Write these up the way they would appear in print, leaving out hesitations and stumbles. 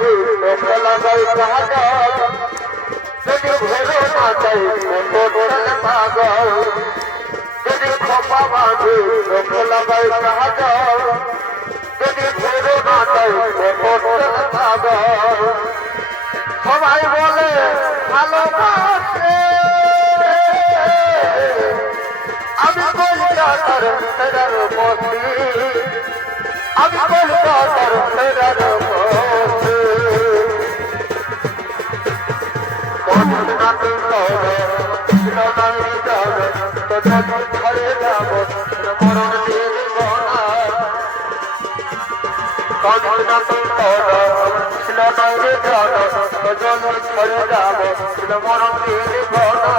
বাঁধে চোখ লাগাই কাজল যদি ভেবে না চাই মোটর পাগল যদি খোপা বাঁধে চোখ লাগাই কাজল যদি ভেবে না চাই মোটর পাগল সবাই বলে ভালোবাসে আমি কলকাতার ফেরার মতি আমি কলকাতার ফেরার মতি ঘরে যাব মরণ দিন গনা কান্না ছিল নয় জন ঘরে যাব মরণ দিন গনা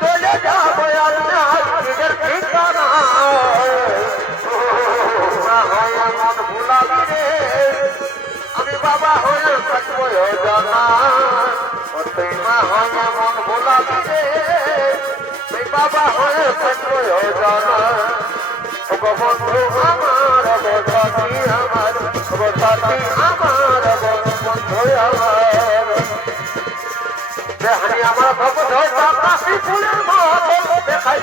চলে যাবো নিজের ঠিকানা মন ভুলাবি রে আমি বাবা হয়ে থাকবো জানা তুই মা হয়ে মন ভুলাবি রে তুই বাবা হয়ে থাকবো জানা বন্ধু আমার সাথী আমার সাথী আমার বন্ধু আমার বেহানি আমার ভগত কাশি ফুলের মতো দেখাই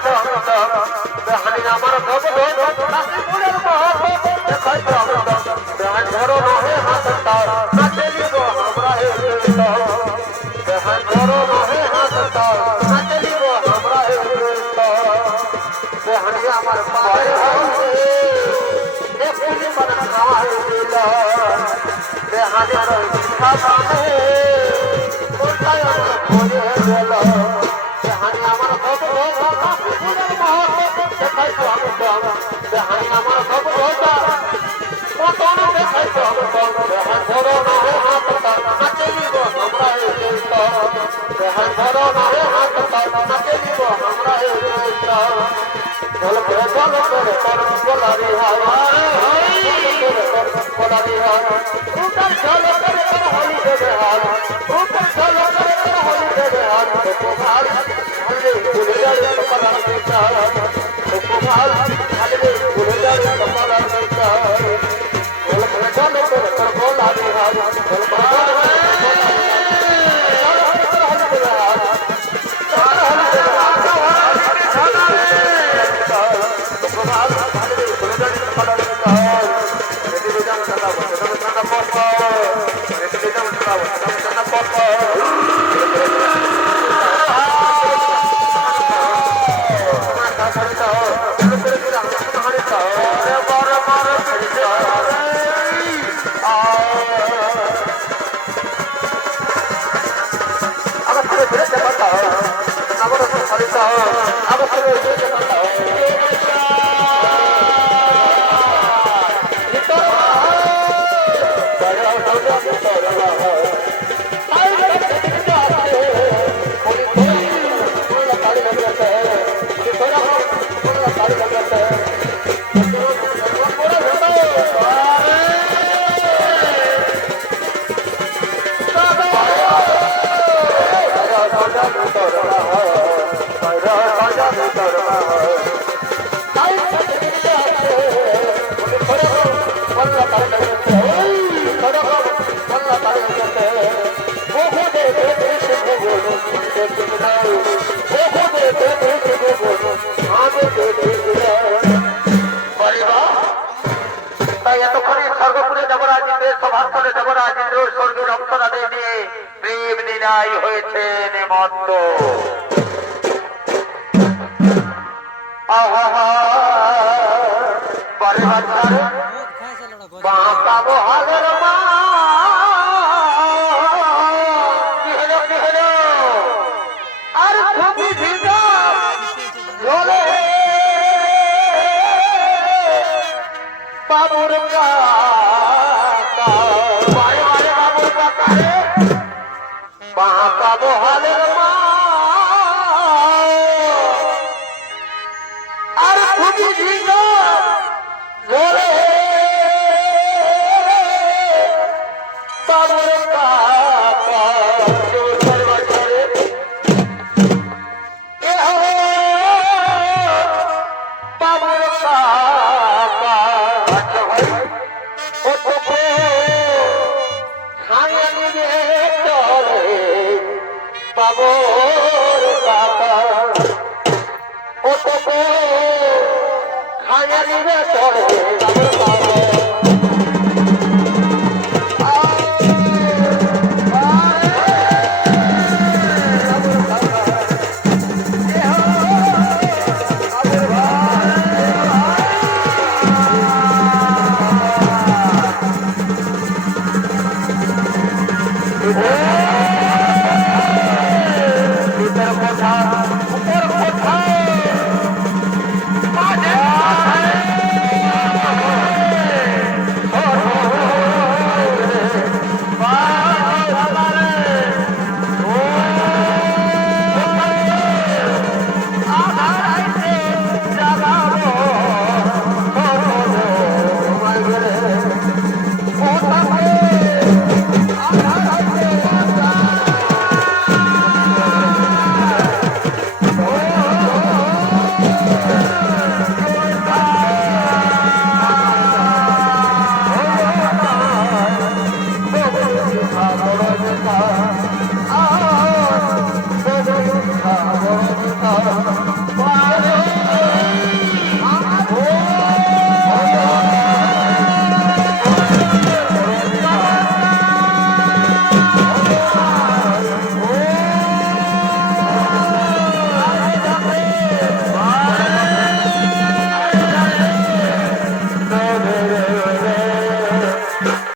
বেহানি আমার ভগত কাশি ফুলের মতো দেখাই বেহান ধরো নহে হাত তার নাচে নিব আমরা বেহান ধরো নহে হাত তার নাচে নিব আমরা বেহানি আমার পায়ে দেখুনি মন খাওয়াই দিল বেহানি রইখা বানে কোথায় ভরে গেল বেহানি আমার ভগত কাশি ফুলের মতো দেখাই বেহানি আমার ভগত মতন দেখাই বেহান ধরো নহে হাত তার নাচে নিব আমরা বেহান ধরো নহে হাত তার নাচে নিব আমরা চল করে গোলারি হাওয়া গোলারি হাওয়া উপর চল করে হলি দেবে হাত উপর চল করে হলি দেবে হাত কুমার হলে ভুলে যাবে কপালার বেটা কুমার হলে ভুলে যাবে কপালার বেটা চল করে গোলারি হাওয়া চল করে স্বর্গের অপ্সরাদের নিয়ে প্রেম লীলায় হয়েছে নেমন্ত বাঁকা বহালের মা আর তুমি ভিজা ঝোলে বাবুর বাঁকা বহালের মা আর খুবই ঝিঙ্গা ঝোলে বাবর কাকা ও তো খায়ালি রে চড়ে বাবর